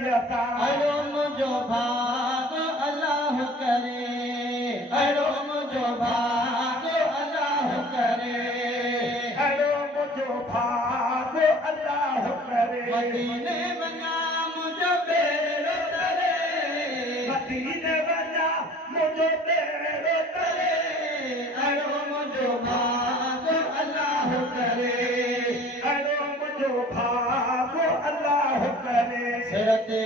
अड़ो मुझो भाग अल्लाह करे, अड़ो मुझो भाग अल्लाह करे, अड़ो मुझो भाग अल्लाह करे। मदीने वञा मुझो बेड़ो तरे, मदीने वञा मुझो बेड़ो तरे। अड़ो मुझो भाग अल्लाह करे, अड़ो मुझो भाग अल्लाह करे। सिर ते